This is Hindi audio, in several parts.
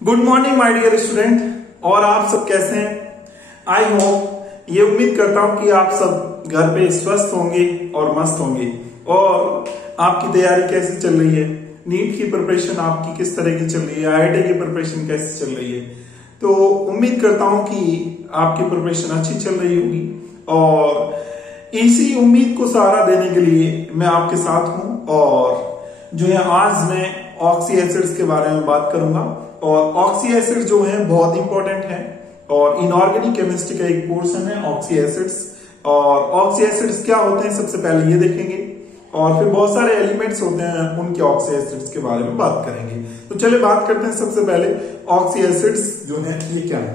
Good morning my dear student. और आप सब कैसे हैं? आई होप, ये उम्मीद करता हूं कि आप सब घर पे स्वस्थ होंगे और मस्त होंगे। और आपकी तैयारी कैसी चल रही है? नीट की प्रिपरेशन आपकी किस तरह की चल रही है? आईआईटी की प्रिपरेशन कैसी चल रही है? तो उम्मीद करता हूं कि आपकी प्रिपरेशन अच्छी चल रही होगी। और इसी उम्मीद को सहारा देने के लिए मैं आपके साथ हूं। और जो है आज मैं ऑक्सी एसिड्स के बारे में बात करूंगा। और ऑक्सी एसिड्स जो है बहुत इंपॉर्टेंट है और इनऑर्गेनिक केमिस्ट्री का एक पोर्शन है ऑक्सी एसिड्स। और ऑक्सी एसिड्स क्या होते हैं सबसे पहले ये देखेंगे, और फिर बहुत सारे एलिमेंट्स होते हैं उनके ऑक्सी एसिड्स के बारे में बात करेंगे। तो चलिए बात करते हैं सबसे पहले ऑक्सी एसिड्स जो है ये क्या है।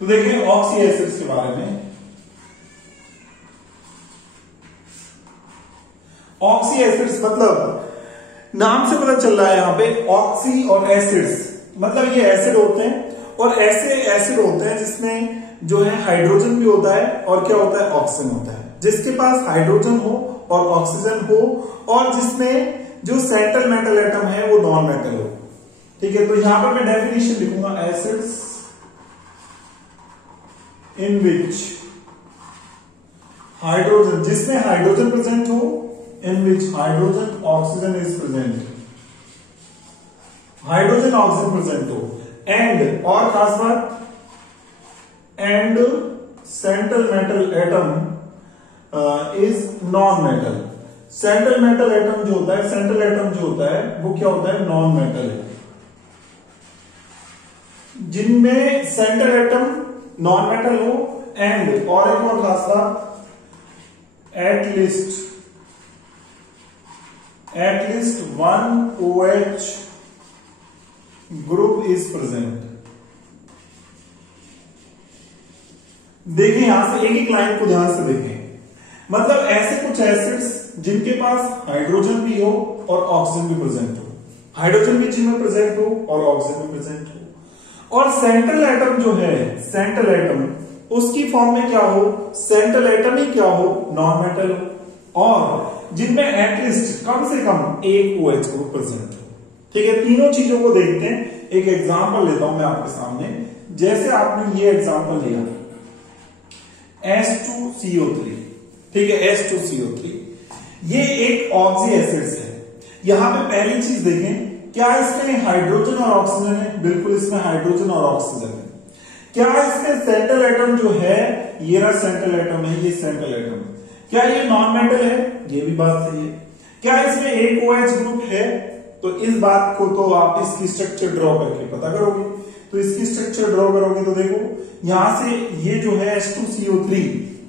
तो देखिए ऑक्सी एसिड्स के बारे में। ऑक्सी एसिड्स मतलब नाम से पता चल रहा है यहाँ पे ऑक्सी और एसिड्स, मतलब ये एसिड होते हैं और ऐसे एसिड होते हैं जिसमें जो है हाइड्रोजन भी होता है और क्या होता है, ऑक्सीजन होता है। जिसके पास हाइड्रोजन हो और ऑक्सीजन हो और जिसमें जो सेंट्रल मेटल एटम है वो नॉन मेटल हो। ठीक है, तो यहां पर मैं डेफिनेशन लिखूंगा, एसिड्स इन विच हाइड्रोजन, जिसमें हाइड्रोजन प्रेजेंट हो, in which hydrogen oxygen is present, hydrogen oxygen present हो, एंड और खास बात, and central metal atom is non metal. Central metal atom जो होता है, सेंट्रल एटम जो होता है वो क्या होता है, नॉन मेटल है। जिनमें सेंट्रल एटम नॉन मेटल हो, एंड और एक और खास बात, at least one OH group is present। देखिए यहां से एक एक लाइन को ध्यान से देखें, मतलब ऐसे कुछ एसिड्स जिनके पास हाइड्रोजन भी हो और ऑक्सीजन भी प्रेजेंट हो, हाइड्रोजन भी जिनमें प्रेजेंट हो और ऑक्सीजन भी प्रेजेंट हो। और सेंट्रल एटम जो है, सेंट्रल एटम उसकी फॉर्म में क्या हो, सेंट्रल एटम ही क्या हो, नॉन मेटल हो। और जिनमें एटलीस्ट कम से कम एक OH ग्रुप प्रेजेंट हो। ठीक है, तीनों चीजों को देखते हैं। एक एग्जांपल लेता हूं मैं आपके सामने। जैसे आपने ये एग्जांपल लिया H2CO3, ठीक है, H2CO3 ये एक ऑक्सी एसिड्स है। यहां पे पहली चीज देखें, क्या इसमें हाइड्रोजन और ऑक्सीजन है? बिल्कुल इसमें हाइड्रोजन और ऑक्सीजन है। क्या इसमें सेंट्रल एटम जो है, ये रहा सेंट्रल एटम है, ये सेंट्रल एटम, क्या ये नॉन मेटल है? ये भी बात सही है। क्या इसमें एक OH ग्रुप है? तो इस बात को तो आप इसकी स्ट्रक्चर ड्रॉ करके पता करोगे। तो इसकी स्ट्रक्चर ड्रॉ करोगे तो देखो यहां से ये जो है H2CO3,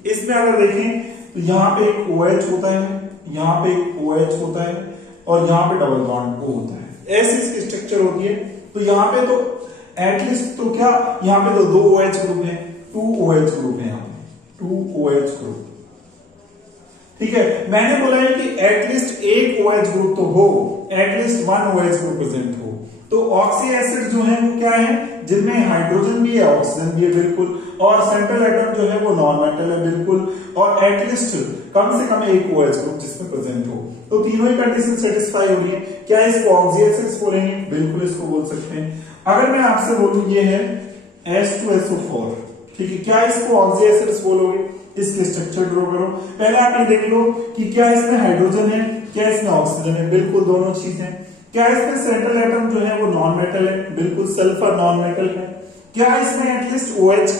इसमें अगर देखें तो यहां पे एक OH होता है, यहां पे एक OH होता है और यहां पे डबल बॉन्ड O होता है। ऐसी इसकी स्ट्रक्चर होती है। तो यहां पे तो एटलीस्ट तो क्या, यहां पे तो दो OH ग्रुप है, 2 OH ग्रुप है, यहां पे 2 OH ग्रुप। ठीक है, मैंने बोला है कि एटलीस्ट एक OH ग्रुप तो हो, एटलीस्ट 1 OH ग्रुप प्रेजेंट हो। तो ऑक्सी एसिड जो है वो क्या है, जिनमें हाइड्रोजन भी है, ऑक्सीजन भी है, बिल्कुल। और सेंट्रल एटम जो है वो नॉन मेटल है, बिल्कुल। और एटलीस्ट कम से कम एक OH ग्रुप जिसमें प्रेजेंट हो। तो तीनों ही कंडीशन सेटिस्फाई हो रही है। क्या इसको ऑक्सी एसिड्स बोलेंगे? बिल्कुल इसको बोल सकते हैं। अगर मैं आपसे बोलूं ये है H2SO4, ठीक है, क्या इसको ऑक्सी एसिड्स बोलोगे? इसके स्ट्रक्चर ड्रॉ करो। पहले आप ये देख लो कि क्या इसमें हाइड्रोजन है, क्या इसमें ऑक्सीजन है? बिल्कुल दोनों चीजें। क्या इसमें सेंट्रल एटम जो है वो नॉन मेटल है? बिल्कुल, सल्फर नॉन मेटल है। क्या इसमें एटलीस्ट OH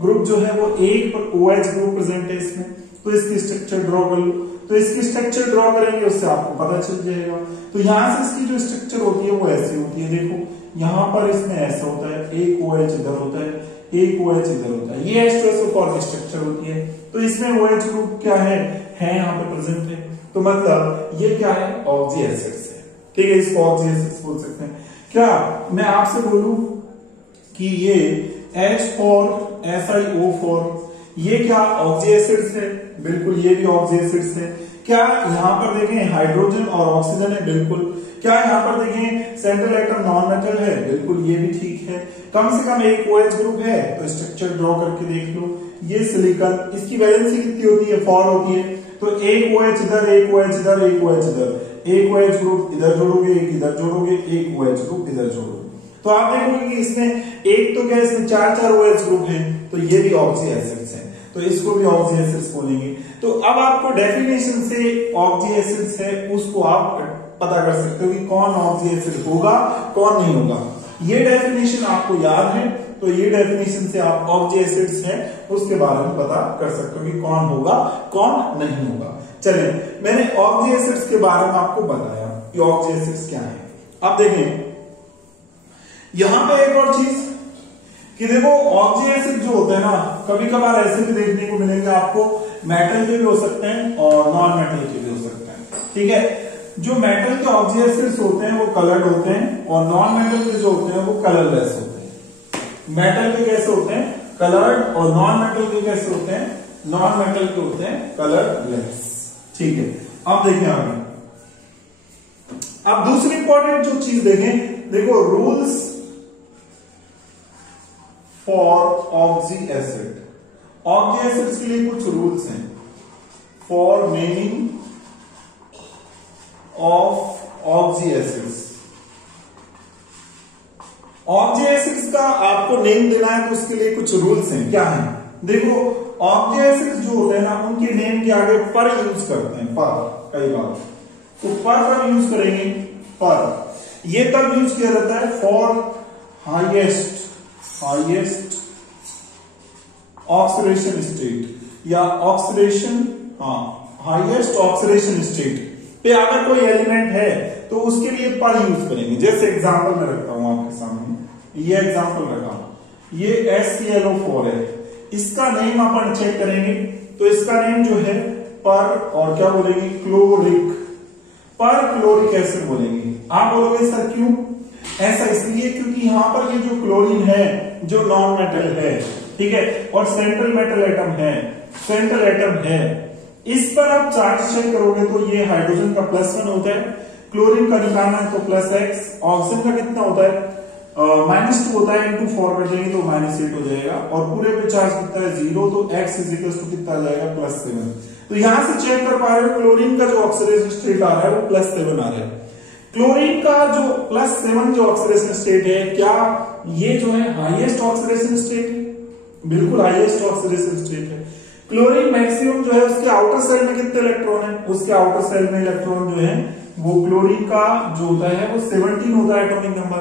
ग्रुप जो है वो एक OH ग्रुप प्रेजेंट है इसमें? तो इसकी स्ट्रक्चर ड्रॉ कर लो। तो इसकी स्ट्रक्चर ड्रॉ करेंगे, उससे आपको पता चल जाएगा। तो यहां से इसकी जो स्ट्रक्चर होती है वो ऐसी होती है। देखो यहां पर इसमें ऐसा होता है, एक OH इधर होता है, एक OH इधर होता है। ये H2SO4 की स्ट्रक्चर होती है। तो इसमें OH ग्रुप क्या है यहाँ पे प्रेजेंट है। तो मतलब ये क्या है, ऑक्सी एसिड्स है। ठीक है, इसको ऑक्सी एसिड्स बोल सकते हैं। क्या मैं आपसे बोलूं कि ये H4SiO4 ये क्या ऑक्सी एसिड्स है? बिल्कुल, ये भी ऑक्सी एसिड्स है। क्या यहां पर देखें हाइड्रोजन और ऑक्सीजन है? बिल्कुल। क्या यहां पर देखें सेंट्रल एटम नॉन मेटल है? बिल्कुल, ये भी ठीक है। कम से कम एक OH ग्रुप है। तो स्ट्रक्चर ड्रॉ करके देख लो, ये सिलिकॉन, इसकी वैलेंसी कितनी होती है, 4 होती है। तो एक OH इधर, एक OH इधर, एक OH इधर, एक OH ग्रुप इधर जोड़ोगे, एक इधर जोड़ोगे, एक OH ग्रुप इधर जोड़ोगे, तो आप देखोगे कि इसमें एक तो क्या इसमें चार OH ग्रुप है, तो ये भी ऑक्सी एसिड्स है, तो इसको भी ऑक्सी एसिड्स बोलेंगे। तो अब आपको डेफिनेशन से ऑक्सी एसिड्स है उसको आप पता कर सकते हो कि कौन ऑक्सी एसिड होगा कौन नहीं होगा। ये डेफिनेशन आपको याद है, तो ये डेफिनेशन से आप ऑक्सी एसिड्स है उसके बारे में पता कर सकते हो कि कौन होगा कौन नहीं होगा। चलिए, मैंने ऑक्सी एसिड्स के बारे में आपको बताया कि ऑक्सी एसिड्स क्या है। अब देखें यहां पे एक और चीज कि देखो ऑक्सी एसिड जो होते हैं ना, कभी कभार ऐसे भी देखने को मिलेंगे आपको, मेटल के भी हो सकते हैं और नॉन मेटल के भी हो सकते हैं। ठीक है, जो मेटल के ऑक्सी एसिड्स होते हैं वो कलर्ड होते हैं और नॉन मेटल के जो होते हैं वो कलरलेस होते हैं। मेटल के कैसे होते हैं? कलर्ड, और नॉन मेटल के कैसे होते हैं? नॉन मेटल के होते हैं कलरलेस। ठीक है, अब देखें आगे। अब दूसरी इंपॉर्टेंट जो चीज देखें, देखो rules for oxy acid. Oxy acids के लिए कुछ रूल्स हैं for naming of oxy acids. Oxy acids का आपको नेम देना है तो उसके लिए कुछ रूल्स हैं। क्या है? देखो ऑक्सी एसिड्स जो होते हैं ना, उनके नेम के आगे पर यूज करते हैं, पर कई बार, तो पर कब यूज करेंगे? पर ये तब यूज किया जाता है फॉर हाईएस्ट ऑक्सीडेशन स्टेट या ऑक्सीडेशन, हाईएस्ट ऑक्सीडेशन स्टेट पे अगर कोई एलिमेंट है तो उसके लिए पर यूज करेंगे। जैसे एग्जांपल मैं रखता हूं आपके सामने, ये एग्जांपल रखा, ये HClO4 है, इसका नेम अपन चेक करेंगे तो इसका नेम जो है पर, और क्या बोलेंगे? क्लोरिक, पर क्लोरिक एसिड बोलेंगे। आप बोलोगे सर क्यों? ऐसा इसलिए क्योंकि यहां पर ये जो क्लोरीन है जो नॉन मेटल है, ठीक है, और सेंट्रल मेटल एटम है, सेंट्रल एटम है, इस पर आप चार्ज चेक करोगे तो ये हाइड्रोजन का +1 होता है, क्लोरीन का निकालना है तो +X, ऑक्सीजन का कितना होता है? -2 होता है, इंटू 4 कर देंगे तो -8 हो जाएगा, और पूरे पे चार्ज कितना है? 0, तो X कितना आ जाएगा? +7। तो यहां से चेक कर पा रहे हो क्लोरीन का जो ऑक्सीडेशन स्टेट आ रहा है वो +7 आ रहा है। क्लोरीन का जो +7 जो ऑक्सीडेशन स्टेट है, क्या ये जो है हाईएस्ट ऑक्सीडेशन स्टेट है? बिल्कुल हाईएस्ट ऑक्सीडेशन स्टेट है। क्लोरीन मैक्सिमम जो है उसके आउटर सेल में कितने इलेक्ट्रॉन है? उसके आउटर सेल में इलेक्ट्रॉन जो है वो क्लोरीन का जो होता है वो 17 होता है एटॉमिक नंबर।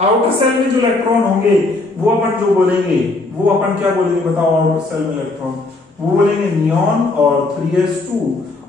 आउटर सेल में जो इलेक्ट्रॉन होंगे वो अपन जो बोलेंगे, वो अपन क्या बोलेंगे बताओ? आउटर सेल में इलेक्ट्रॉन वो बोलेंगे नियॉन, और 3s2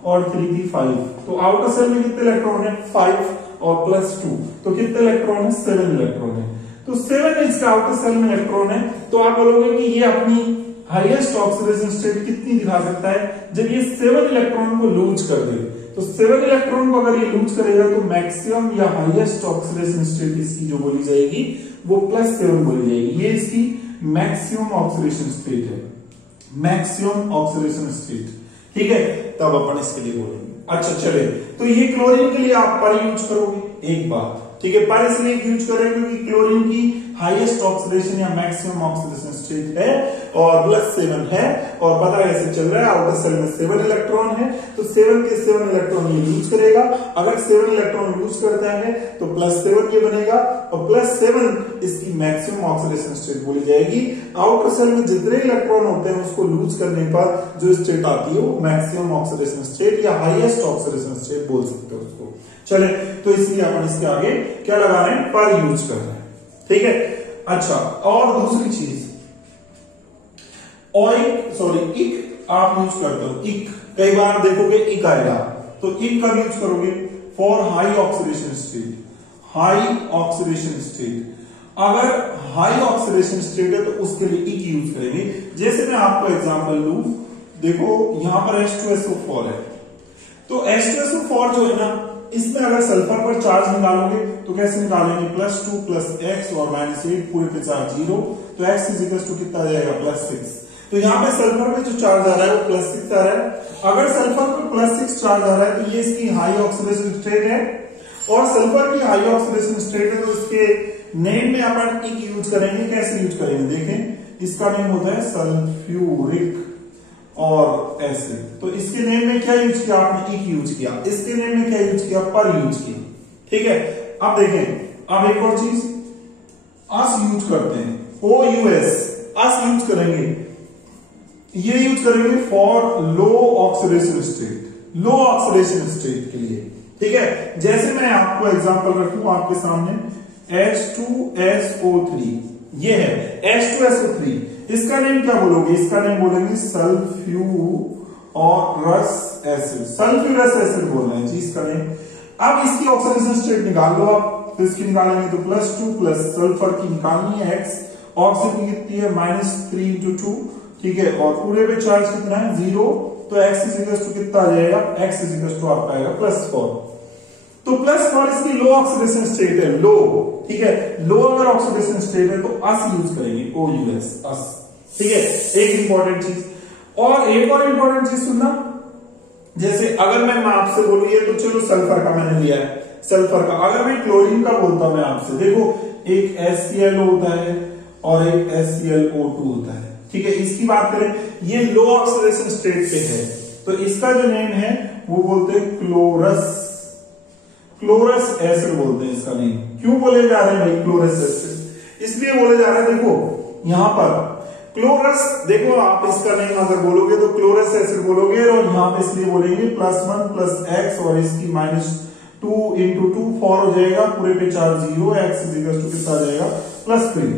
और 3p5। तो आउटर सेल में कितने इलेक्ट्रॉन है? 5 और +2, तो कितने इलेक्ट्रॉन है? 7 इलेक्ट्रॉन है। तो 7 इसका आउटर सेल में इलेक्ट्रॉन है, तो आप बोलोगे कि ये अपनी हाईएस्ट ऑक्सीडेशन स्टेट कितनी दिखा सकता है? जब ये 7 इलेक्ट्रॉन को लूज कर दे, तो 7 इलेक्ट्रॉन को अगर ये लूज करेगा तो मैक्सिमम या हाईएस्ट ऑक्सीडेशन स्टेट इसकी जो बोली जाएगी वो +7 बोली जाएगी। ये इसकी मैक्सिमम ऑक्सीडेशन स्टेट है, मैक्सिमम ऑक्सीडेशन स्टेट। ठीक है, तब अपन इसके लिए बोलेंगे। अच्छा चले, तो ये क्लोरीन के लिए आप पर यूज करोगे एक बात, ठीक है, पर इसलिए यूज करेंगे क्योंकि क्लोरीन की हाईएस्ट ऑक्सीडेशन या मैक्सिमम ऑक्सीडेशन स्टेट है और +7 है, और पता कैसे चल रहा है? आउटर सेल में 7 इलेक्ट्रॉन है, तो 7 के 7 इलेक्ट्रॉन ये यूज करेगा। अगर 7 इलेक्ट्रॉन यूज करता है तो +7 ये बनेगा, और +7 इसकी मैक्सिमम ऑक्सीडेशन स्टेट बोली जाएगी। आउटर सेल में जितने इलेक्ट्रॉन होते हैं उसको लूज करने पर जो स्टेट आती है वो मैक्सिमम ऑक्सीडेशन स्टेट या हाईएस्ट ऑक्सीडेशन स्टेट बोल सकते हो उसको। चले, तो इसलिए अपन इसके आगे क्या लगा रहे हैं? पर यूज कर रहे हैं। ठीक है, अच्छा, और दूसरी चीज, इक आप यूज करते हो। इक कई बार देखोगे इक आएगा, तो इक कब यूज करोगे? For high oxidation state, high oxidation state. अगर हाई ऑक्सीडेशन स्टेट है तो उसके लिए इक यूज करेंगे। जैसे मैं आपको एग्जांपल लूं, देखो यहां पर H2SO4 है, तो H2SO4 जो है ना, इसमें अगर सल्फर पर चार्ज निकालोगे तो कैसे निकालेंगे? +2 + X और -8, पूरे पे चार्ज 0, तो X कितना आ जाएगा? +6। तो यहाँ पे सल्फर में जो चार्ज आ रहा है वो +6 आ रहा है। अगर सल्फर पर +6 चार्ज आ रहा है तो ये इसकी हाई ऑक्सीडेशन स्टेट है, और सल्फर की हाई ऑक्सीडेशन स्टेट है तो इसके नेम में अपन इक यूज करेंगे। कैसे यूज करेंगे? देखें, इसका नेम होता है सल्फ्यूरिक और एसिड। तो इसके नेम में क्या यूज किया आपने? इक यूज किया। इसके नेम में क्या यूज किया? पर यूज किया। ठीक है, अब देखें, अब एक और चीज अस यूज करते हैं, OUS अस यूज करेंगे, ये यूज करेंगे for low oxidation state, low oxidation state के लिए। ठीक है, जैसे मैं आपको एग्जांपल रखूं आपके सामने, H2SO3 ये है H2SO3, इसका नेम क्या बोलोगे? इसका नेम बोलेंगे सल्फ्यूरस एसिड, सल्फ्यूरस एसिड बोल रहे हैं जी इसका नेम। अब इसकी ऑक्सीडेशन स्टेट निकाल लो आप, तो इसकी निकालेंगे तो +2 प्लस सल्फर की निकालनी है x, ऑक्सीजन की कितनी है? -3 × 2। ठीक है, और पूरे पे चार्ज कितना है? 0। तो x कितना आ जाएगा? x आपका आएगा +4। तो +4 इसकी लो ऑक्सीडेशन स्टेट है, लो। ठीक है, लो अगर ऑक्सीडेशन स्टेट है तो अस यूज करेंगे, OUS अस। ठीक है, एक इंपॉर्टेंट चीज, और एक और इंपॉर्टेंट चीज सुनना, जैसे अगर मैं आपसे बोलूँ ये तो चलो सल्फर का मैंने लिया है, सल्फर का, अगर मैं क्लोरीन का बोलता हूं मैं आपसे, देखो एक HClO होता है और एक HClO2 होता है। ठीक है, इसकी बात करें, ये लो ऑक्सीडेशन स्टेट पे है, तो इसका जो नेम है वो बोलते हैं क्लोरस एसिड बोलते हैं इसका नेम। क्यों बोले जा रहे हैं भाई क्लोरस एसिड? इसलिए बोले जा रहे हैं, देखो यहां पर क्लोरस, देखो आप इसका नेम अगर बोलोगे तो क्लोरस एसिड बोलोगे, और यहां पे इसलिए बोलेंगे +1 + x, और इसकी -2 × 2 4 हो जाएगा, पूरे पे चार्ज 0, x कितना आ जाएगा? +3।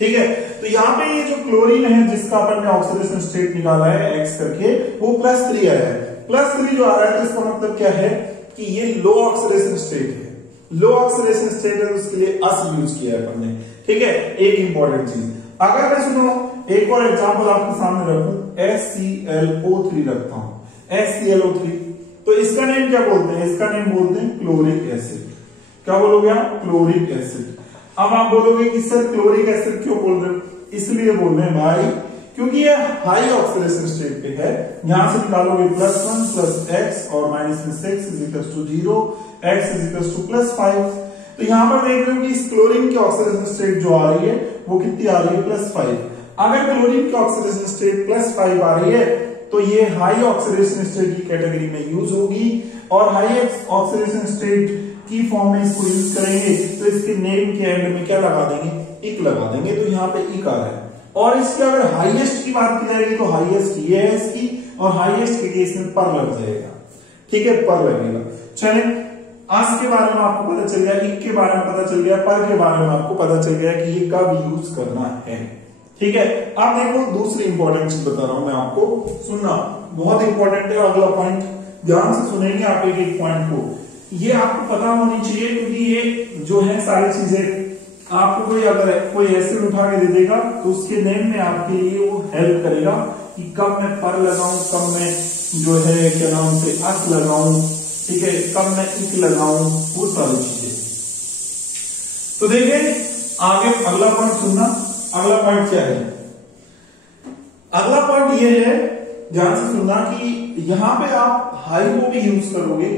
ठीक है, तो यहाँ पे ये जो क्लोरीन है जिसका अपन ने ऑक्सीडेशन स्टेट निकाला है x करके, वो +3 आया है। +3 जो आ रहा है तो इसका मतलब क्या है कि ये लो ऑक्सीडेशन स्टेट है, लो ऑक्सीडेशन स्टेट है, तो उसके लिए अस यूज किया है अपन ने। ठीक है, एक इंपॉर्टेंट चीज, अगर मैं सुनो एक और एग्जांपल आपके सामने रखूं, HClO3 रखता हूं, HClO3, तो इसका नेम क्या बोलते हैं? इसका नेम बोलते हैं क्लोरिक एसिड। क्या बोलोगे आप? Chloric acid. अब आप बोलोगे कि सर क्लोरिक एसिड क्यों बोल रहे हो? इसलिए बोल रहे हैं भाई क्योंकि ये हाई ऑक्सीडेशन स्टेट पे है। यहां से निकालोगे +1 + x और -6 0, x +5। तो यहां पर देख रहे हो कि इस क्लोरीन की ऑक्सीडेशन स्टेट जो आ रही है वो कितनी आ रही है? +5। अगर क्लोरीन की ऑक्सीडेशन स्टेट +5 आ रही है तो ये हाई ऑक्सीडेशन स्टेट की कैटेगरी में यूज होगी, और हाई ऑक्सीडेशन स्टेट की फॉर्म में इसको यूज करेंगे, तो इसके नेम के एंड में क्या लगा देंगे? इक लगा देंगे, तो यहाँ पे इक आ रहा है। और इसके अगर हाईएस्ट की बात की जाएगी तो हाईएस्ट ये है इसकी, और हाईएस्ट के केस में पर लग जाएगा। ठीक है, पर लगेगा। चले, अस के बारे में आपको पता चल गया, इक के बारे में पता चल गया, पर के बारे में आपको पता चल गया कि ये कब यूज करना है। ठीक है, अब देखो दूसरी इंपॉर्टेंट चीज बता रहा हूं मैं आपको, सुनना बहुत इंपॉर्टेंट है। अगला पॉइंट ध्यान से सुनेंगे आप एक एक पॉइंट को, ये आपको पता होनी चाहिए, क्योंकि ये जो है सारी चीजें आपको कोई अगर कोई एसिड उठा के दे देगा तो उसके नेम में आपके लिए वो हेल्प करेगा कि कब मैं पर लगाऊं, कब मैं जो है क्या नाम से अस लगाऊं, ठीक है, कब मैं इक लगाऊं, वो सारी चीजें। तो देखें आगे अगला पॉइंट सुनना, अगला पॉइंट क्या है? अगला पॉइंट ये है, ध्यान से सुनना, कि यहां पे आप हाइपो भी यूज करोगे।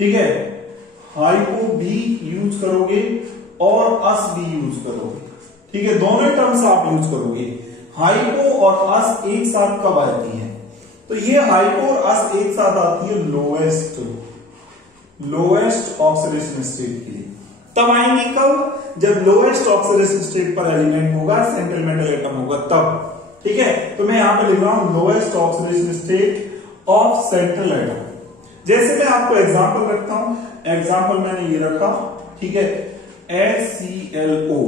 ठीक है, हाइपो भी यूज करोगे और अस भी यूज करोगे। ठीक है, दोनों टर्म्स आप यूज करोगे। हाइपो और अस एक साथ कब आती है? तो ये हाइपो और अस एक साथ आती है लोएस्ट ऑक्सीडेशन स्टेट के लिए। तब आएंगे कब? जब लोएस्ट ऑक्सीडेशन स्टेट पर एलिमेंट होगा, सेंट्रल मेटल एटम होगा, तब। ठीक है, तो मैं यहां पे लिख रहा हूं lowest oxidation state of central atom. जैसे मैं आपको एग्जांपल रखता हूं, एग्जांपल मैंने ये रखा, ठीक है, HClO।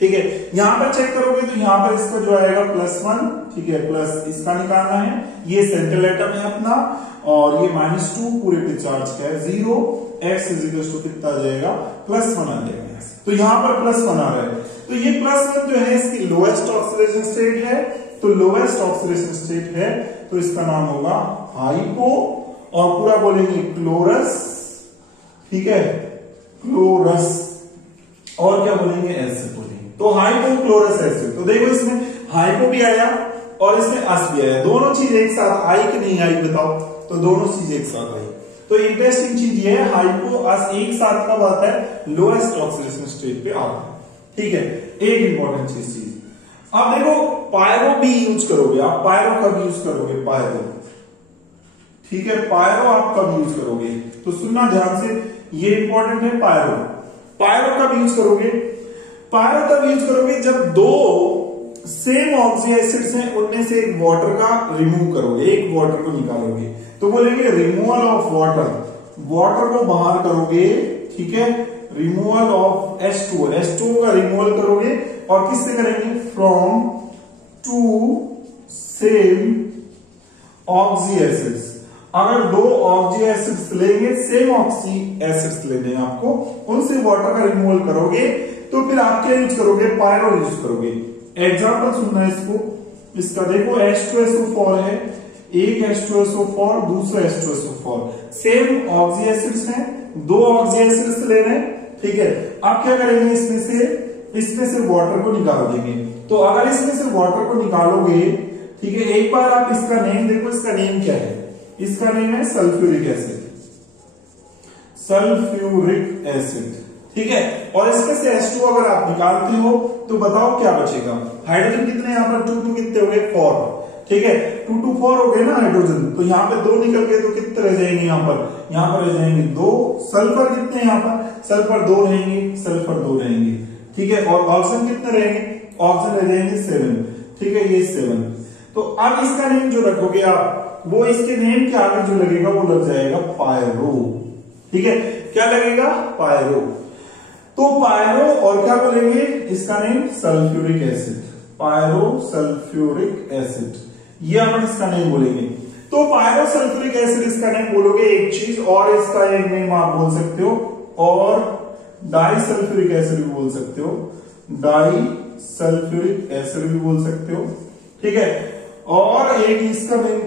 ठीक है, यहां पर चेक करोगे तो यहां पर इसका जो आएगा +1, ठीक है, प्लस इसका निकालना है, ये सेंट्रल एटम है अपना, और ये -2 पूरे पे चार्ज का है 0, x कितना आ जाएगा? +1 आ जाएगा। तो यहां पर +1 आ रहा है, तो ये +1 जो है इसकी लोएस्ट ऑक्सीडेशन स्टेट है, तो लोएस्ट ऑक्सीडेशन स्टेट है तो इसका नाम होगा हाइपो, और पूरा बोलेंगे क्लोरस, ठीक है, क्लोरस, और क्या बोलेंगे? एसिड बोलेंगे। तो हाइपो क्लोरस एसिड। तो देखो इसमें हाइपो भी आया और इसमें अस भी आया, दोनों चीज एक साथ आई कि नहीं आई बताओ? तो दोनों चीज एक साथ आई। तो इंटरेस्टिंग चीज ये है, हाइपो अस एक साथ कब आता है? लोएस्ट ऑक्सीडेशन स्टेट पे आता है। ठीक है, एक इंपॉर्टेंट चीज। अब देखो पायरो भी यूज करोगे आप, पायरो कब यूज करोगे, पायरो, ठीक है, पायरो आप कब यूज करोगे, तो सुनना ध्यान से, ये इंपॉर्टेंट है। पायरो, पायरो कब यूज करोगे, पायरो तब यूज करोगे जब दो सेम ऑक्सी एसिड्स हैं, उनमें से एक वाटर का रिमूव करोगे, एक वाटर को निकालोगे, तो बोलेंगे रिमूवल ऑफ वाटर, वाटर को बाहर करोगे, ठीक है, रिमूवल ऑफ H2O, H2O का रिमूवल करोगे, और किससे करेंगे, from two same oxy acids. अगर दो ऑक्सी एसिड्स लेंगे, सेम ऑक्सी एसिड्स लेने हैं आपको, उनसे वाटर का रिमूवल करोगे, तो फिर आप क्या यूज करोगे, पायरो यूज करोगे। एग्जाम्पल सुनना है इसको, इसका देखो H2SO4 है, एक H2SO4, दूसरा H2SO4, सेम ऑक्सी एसिड्स हैं, दो ऑक्सी एसिड्स ले रहे हैं, ठीक है। आप क्या करेंगे, इसमें से वाटर को निकाल देंगे। तो अगर इसमें से वाटर को निकालोगे, ठीक है, एक बार आप इसका नेम देखो, इसका नेम क्या है, इसका नेम है सल्फ्यूरिक एसिड, सल्फ्यूरिक एसिड, ठीक है। और इसमें से H2 अगर आप निकालते हो तो बताओ क्या बचेगा, हाइड्रोजन कितने यहाँ पर 2 कितने हो गए 4, ठीक है, 2 2 4 हो गए ना हाइड्रोजन, तो यहाँ पे 2 निकल गए, तो कितने रह जाएंगे यहाँ पर रह जाएंगे 2। सल्फर कितने यहाँ पर, सल्फर 2 रहेंगे, सल्फर 2 रहेंगे, ठीक है। और ऑक्सीजन कितने रहेंगे, ऑक्सीजन रह जाएंगे 7, ठीक है, ये 7। तो अब इसका नेम जो रखोगे आप, वो इसके नेम के आगे जो लगेगा वो लग जाएगा पायरो, ठीक है, क्या लगेगा, पायरो। तो पायरो और क्या बोलेंगे, इसका name sulphuric acid, pyro sulphuric acid, ये अपन इसका नेम बोलेंगे। तो पायरो सल्फ्यूरिक एसिड इसका नेम बोलोगे एक चीज, और इसका एक नेम आप बोल सकते हो, और डाई सल्फ्यूरिक एसिड भी बोल सकते हो, डाई सल्फ्यूरिक एसिड भी बोल सकते हो, ठीक है। और एक इसका नेम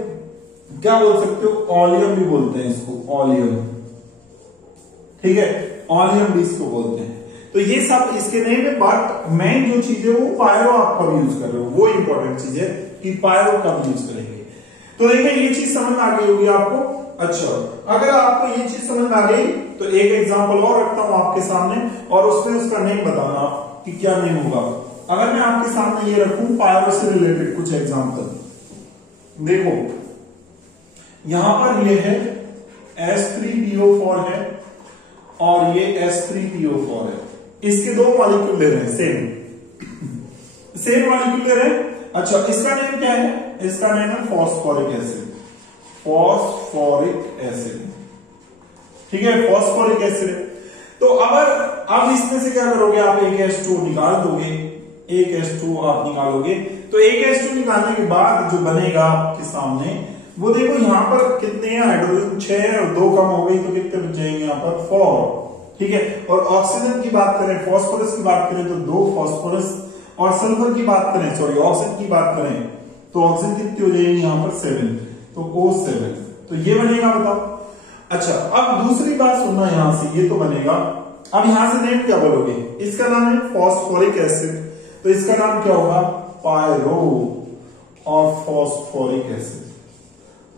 क्या बोल सकते हो, ऑलियम भी बोलते हैं इसको, ऑलियम, ठीक है, ऑलियम भी इसको बोलते हैं। तो ये सब इसके नेम है, बट मेन जो चीज है वो पायरो आप कब यूज कर रहे हो, वो इंपॉर्टेंट चीज है कि पायरो कब यूज करेंगे। तो देखिए ये चीज समझ में आ गई होगी आपको। अच्छा, अगर आपको ये चीज समझ में आ गई तो एक एग्जांपल और रखता हूं आपके सामने, और उसमें उसका नेम बताना कि क्या नेम होगा। अगर मैं आपके सामने ये रखूं पायरो से रिलेटेड कुछ एग्जांपल, देखो यहां पर ये है H3PO4 है, और ये H3PO4 है, इसके दो मॉलिक्यूल ले रहे हैं, सेम मॉलिक्यूल ले रहे हैं। अच्छा, इसका नेम क्या है, इसका नेम है फॉस्फोरिक एसिड, फॉस्फोरिक एसिड, ठीक है, फॉस्फोरिक एसिड। तो अब इसमें से क्या करोगे आप, एक H2 निकाल दोगे, एक H2 आप निकालोगे, तो एक H2 निकालने के बाद जो बनेगा आपके सामने, वो देखो यहां पर कितने हैं हाइड्रोजन, 6 और 2 कम हो गई, तो कितने बच जाएंगे यहाँ पर 4, ठीक है। और ऑक्सीजन की बात करें, फास्फोरस की बात करें तो 2 फास्फोरस, और सल्फर की बात करें, सॉरी ऑक्सीजन की बात करें तो ऑक्सीजन कितनी हो जाएगी यहाँ पर 7, तो O7, तो ये बनेगा, बताओ। अच्छा, अब दूसरी बात सुनना यहां से, ये तो बनेगा। अब यहां से नेम क्या बोलोगे, इसका नाम है फॉस्फोरिक एसिड, तो इसका नाम क्या होगा, पायरो और phosphoric acid,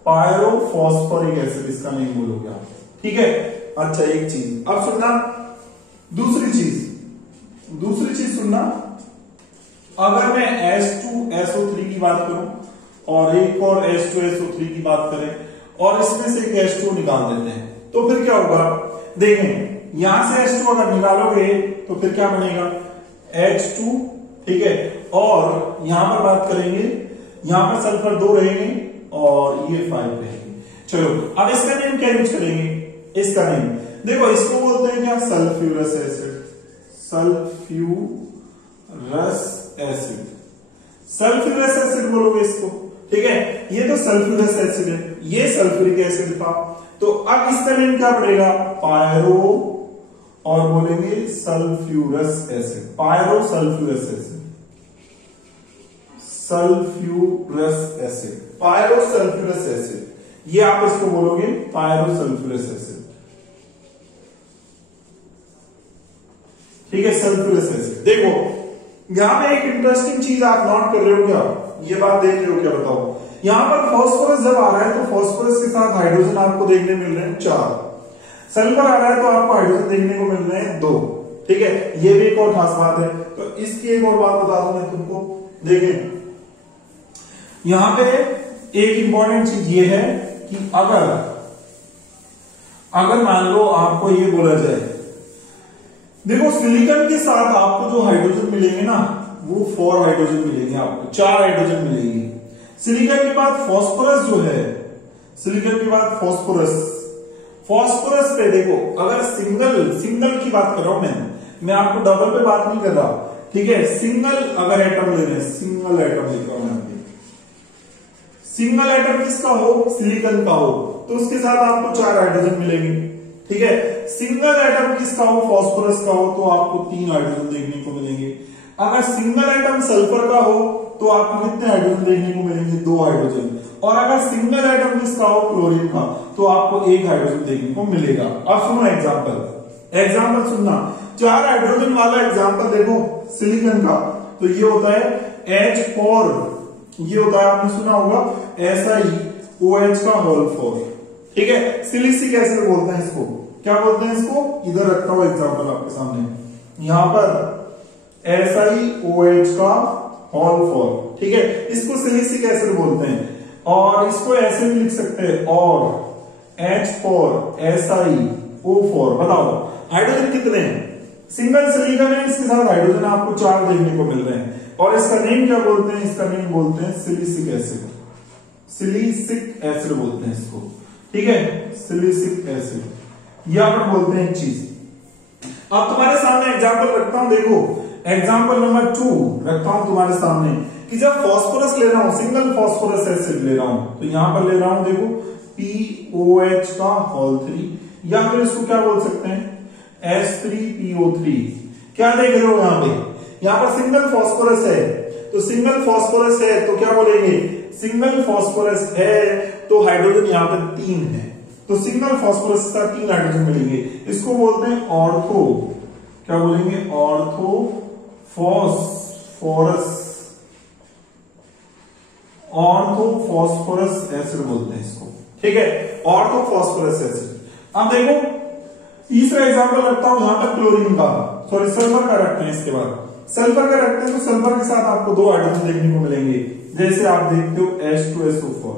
pyro phosphoric acid इसका नेम बोलोगे आप, ठीक है। अच्छा, एक चीज अब सुनना, दूसरी चीज सुनना, अगर मैं H2SO3 की बात करूं और एक और H2SO3 की बात करें, और इसमें से एक H2 निकाल देते हैं, तो फिर क्या होगा, देखें यहां से H2 अगर निकालोगे तो फिर क्या बनेगा, H2, ठीक है। और यहां पर बात करेंगे, यहां पर सल्फर 2 रहेंगे और ये 5 रहेंगे। चलो, अब इसका नेम क्या यूज करेंगे, इसका नेम देखो, इसको बोलते हैं क्या, sulphurous acid, sulphurous acid, sulphurous acid बोलोगे इसको, ठीक है। ये तो सल्फ्यूरस एसिड है, ये सल्फ्यूरिक एसिड था, तो अब इसका नेम क्या पड़ेगा, पायरो, और बोलेंगे sulphurous acid, pyro sulphurous acid, sulphurous acid, pyro sulphurous acid, ये आप इसको बोलोगे पायरो सल्फ्यूरस एसिड, ठीक है, सल्फ्यूरस एसिड। देखो यहां पे एक इंटरेस्टिंग चीज आप नोट कर रहे हो क्या, ये बात देख रहे हो क्या, बताओ। यहां पर फास्फोरस जब आ रहा है तो फास्फोरस के साथ हाइड्रोजन आपको देखने मिल रहे हैं 4, सल्फर आ रहा है तो आपको हाइड्रोजन देखने को मिल रहे हैं 2, ठीक है। ये भी एक और खास बात है। तो इसकी एक और बात बता दूं मैं तुमको, देखें यहां पे एक इंपॉर्टेंट चीज ये है कि अगर मान लो आपको ये बोला जाए, देखो सिलिकॉन के साथ आपको जो हाइड्रोजन मिलेंगे ना वो 4 हाइड्रोजन मिलेंगे, आपको 4 हाइड्रोजन मिलेंगे। सिलिकॉन के बाद फास्फोरस जो है, सिलिकॉन के बाद फास्फोरस पे देखो, अगर सिंगल की बात कर रहा हूं मैं आपको डबल पे बात नहीं कर रहा, ठीक है। सिंगल अगर एटम ले रहे हैं, सिंगल एटम लिख रहा हूं मैं, सिंगल एटम किसका हो, सिलिकॉन का हो, तो उसके साथ आपको 4 हाइड्रोजन मिलेंगे, ठीक है। सिंगल एटम किसका हो, फास्फोरस का हो, तो आपको 3 हाइड्रोजन देखने को मिलेंगे। अगर सिंगल एटम सल्फर का हो तो आपको कितने हाइड्रोजन देखने को मिलेंगे, 2 हाइड्रोजन। और अगर सिंगल एटम किसका हो, क्लोरीन का, तो आपको 1 हाइड्रोजन देखने को मिलेगा। अब सुनो एग्जाम्पल सुनना, 4 हाइड्रोजन वाला एग्जाम्पल देखो सिलिकॉन का, तो ये होता है H4, ये होता है आपने सुना होगा SiOH का होल 4, ठीक है। सिलिसिक एसिड बोलते हैं इसको, क्या बोलते हैं इसको, इधर रखता हुआ एग्जाम्पल आपके सामने, यहां पर SiOH का होल 4, ठीक है, इसको सिलिसिक एसिड बोलते हैं। और इसको ऐसे भी लिख सकते हैं, और H4SiO4, बताओ हाइड्रोजन कितने हैं, सिंगल सिलिकॉन है, इसके साथ हाइड्रोजन आपको 4 देखने को मिल रहे हैं। और इसका नेम क्या बोलते हैं, इसका नेम बोलते हैं सिलिसिक एसिड, सिलिसिक एसिड बोलते हैं इसको, ठीक है, सिलिसिक एसिड, यहां पर बोलते हैं चीज। अब तुम्हारे सामने एग्जांपल रखता हूं, देखो एग्जांपल नंबर 2 रखता हूं तुम्हारे सामने, कि जब फास्फोरस ले रहा हूं, सिंगल फास्फोरस एसिड ले रहा हूं, तो यहां पर ले रहा हूं, देखो POH का होल 3, या फिर इसको क्या बोल सकते हैं, H3PO3। क्या देख रहे हो यहां पर सिंगल फास्फोरस है, तो सिंगल फास्फोरस है तो क्या बोलेंगे, सिंगल फास्फोरस है तो हाइड्रोजन यहां पर 3 है, तो सिंगल फास्फोरस का 3 हाइड्रोजन मिलेंगे। इसको बोलते हैं ऑर्थो, क्या बोलेंगे, ऑर्थो फॉस्फोरस एसिड बोलते हैं इसको, ठीक है, ऑर्थो फॉस्फोरस एसिड। अब देखो तीसरा एग्जांपल रखता हूं, यहां पर क्लोरीन का, सॉरी सल्फर का रखते हैं, इसके बाद सल्फर का रखते हैं, तो सल्फर के साथ आपको 2 हाइड्रोजन देखने को मिलेंगे, जैसे आप देखते हो H2SO4,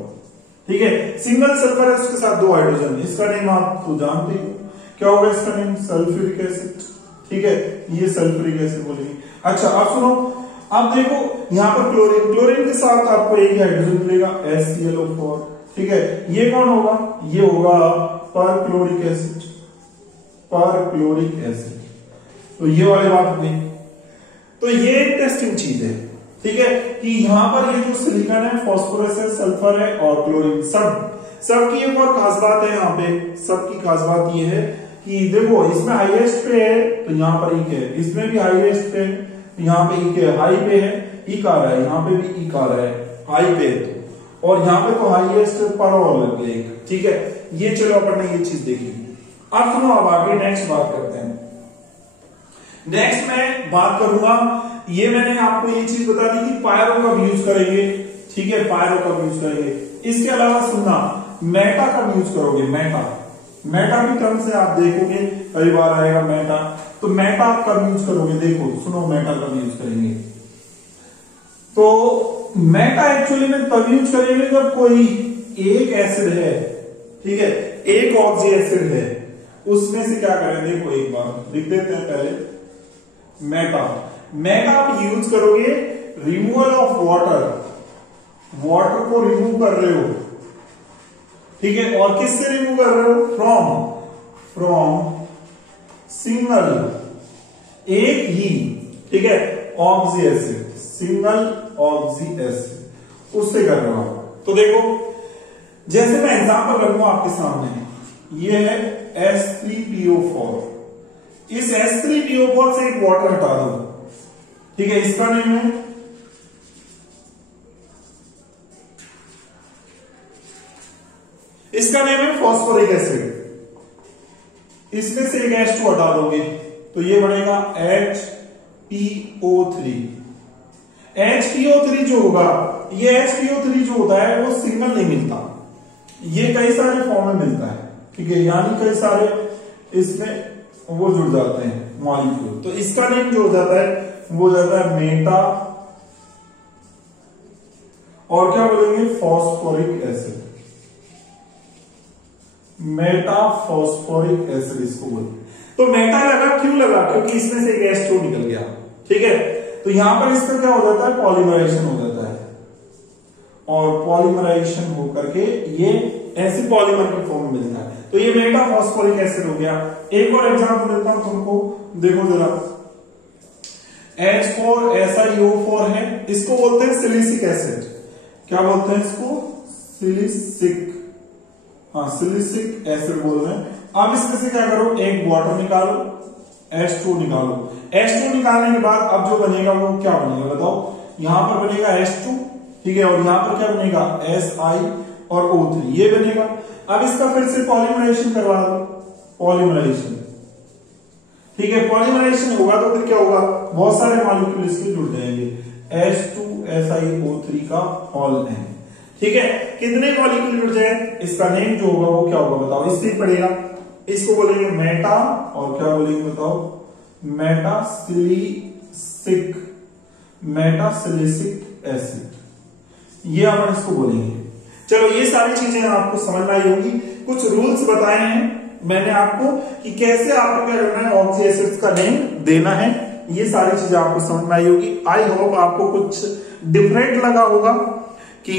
ठीक है, सिंगल सल्फर है उसके साथ 2 हाइड्रोजन, इसका नेम आप तो जानते हो, क्या होगा इसका नेम, सल्फ्यूरिक एसिड, ठीक है, ये सल्फ्यूरिक एसिड बोलेंगे। अच्छा अब सुनो, अब देखो यहां पर क्लोरीन के साथ आपको एक हाइड्रोजन मिलेगा, HClO4, ठीक है, ये कौन होगा, ये होगा परक्लोरिक एसिड, तो ये वाली बात हुई। तो ये एक टेस्टिंग चीज है, ठीक है, कि यहां पर ये जो सिलिकॉन है, फास्फोरस है, सल्फर है और क्लोरीन, सबकी एक और खास बात है, यहाँ पे सबकी खास बात ये है कि देखो इसमें हाईएस्ट पे है तो यहाँ पर इक है, इसमें भी हाईएस्ट पे है तो यहाँ पे इक है, हाई पे है इक आ रहा है, यहाँ पे भी इक आ रहा है हाई पे, तो और यहाँ पे तो हाईएस्ट पर और लग गया एक, ठीक है। ये चलो अपन ने ये चीज देखी। अब सुनो, अब आगे नेक्स्ट बात करते हैं। नेक्स्ट मैं बात करूंगा, ये मैंने आपको ये चीज बता दी कि पायरो कब यूज करेंगे, ठीक है, पायरो कब यूज करेंगे। इसके अलावा सुनना, मेटा कब यूज करोगे, मेटा की टर्म से आप देखोगे कई बार आएगा मेटा, तो मेटा आप कब यूज करोगे, देखो सुनो मेटा कब यूज करेंगे। तो मेटा एक्चुअली में तब यूज करेंगे जब कोई एक एसिड है, ठीक है, एक ऑक्सी एसिड है, उसमें से क्या करें, देखो एक बार लिख देते हैं पहले, मेटा आप यूज करोगे रिमूवल ऑफ वाटर को रिमूव कर रहे हो, ठीक है, और किससे रिमूव कर रहे हो, फ्रॉम सिंगल, एक ही, ठीक है, oxy acid, single oxy acid, उससे कर रहे हो। तो देखो जैसे मैं एग्जांपल रखूंगा आपके सामने, ये है H3PO4, इस H3PO4 से एक वाटर हटा दो, ठीक है, इसका नेम है, इसका नेम है फॉस्फोरिक एसिड, इसमें से एक H2 हटा दोगे तो ये बनेगा HPO3। HPO3 जो होगा, ये HPO3 जो होता है वो सिंगल नहीं मिलता, ये कई सारे फॉर्म में मिलता है, ठीक है, यानी कई सारे इसमें वो जुड़ जाते हैं मॉलिक्यूल, तो इसका नेम जो हो जाता है वो हो जाता है और क्या बोलेंगे, फॉस्फोरिक एसिड, मेटाफॉस्फोरिक एसिड इसको बोलते हैं। तो मेटा लगा, क्यों लगा, क्योंकि इसमें से एक H2 निकल गया, ठीक है। तो यहां पर इसका क्या हो जाता है, पॉलीमराइजेशन हो जाता है, और पॉलीमराइजेशन होकर के ये ऐसे पॉलीमर के फॉर्म में मिलता है। तो ये मेटाफॉस्फोरिक एसिड हो गया। एक और एग्जांपल देता हूं तुमको, देखो जरा, H4SiO4 है, इसको बोलते हैं सिलिसिक एसिड। क्या बोलते हैं इसको, सिलिसिक, हाँ सिलिसिक एसिड बोल रहे हैं। अब इसमें से क्या करो, एक वाटर निकालो, H2 निकालो। H2 निकालने के बाद अब जो बनेगा वो क्या बनेगा बताओ, यहां पर बनेगा H2, ठीक है, और यहां पर क्या बनेगा, Si और O3, ये बनेगा। अब इसका फिर से पॉलीमराइजेशन करवा दो, पॉलीमराइजेशन, ठीक है। पॉलीमराइजेशन होगा तो फिर क्या होगा, बहुत सारे मॉलिक्यूल इसके जुड़ जाएंगे, H2SiO3 का होल नेम, ठीक है। कितने मॉलिक्यूल जुड़ जाए, इसका नेम जो होगा वो क्या होगा बताओ, इससे पड़ेगा। इसको बोलेंगे मेटा, और क्या बोलेंगे बताओ, मेटासिलिसिक एसिड, ये अपन इसको बोलेंगे। चलो ये सारी चीजें आपको समझ में आई होगी। कुछ रूल्स बताए हैं मैंने आपको कि कैसे आपको क्या करना है, ऑक्सी एसिड्स का नेम देना है, ये सारी चीजें आपको समझ में आई होगी। आई होप आपको कुछ डिफरेंट लगा होगा कि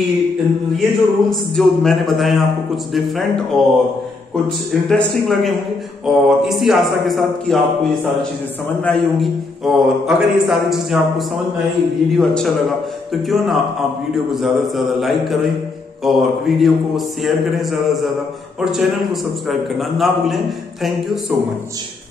ये जो रूल्स जो मैंने बताए हैं आपको कुछ डिफरेंट और कुछ इंटरेस्टिंग लगे होंगे, और इसी आशा के साथ कि आपको ये सारी चीजें समझ में आई होंगी। और अगर ये सारी चीजें आपको समझ में आई, वीडियो अच्छा लगा, तो क्यों ना आप वीडियो को ज्यादा से ज्यादा लाइक करें और वीडियो को शेयर करें ज्यादा से ज्यादा, और चैनल को सब्सक्राइब करना ना भूलें। Thank you so much.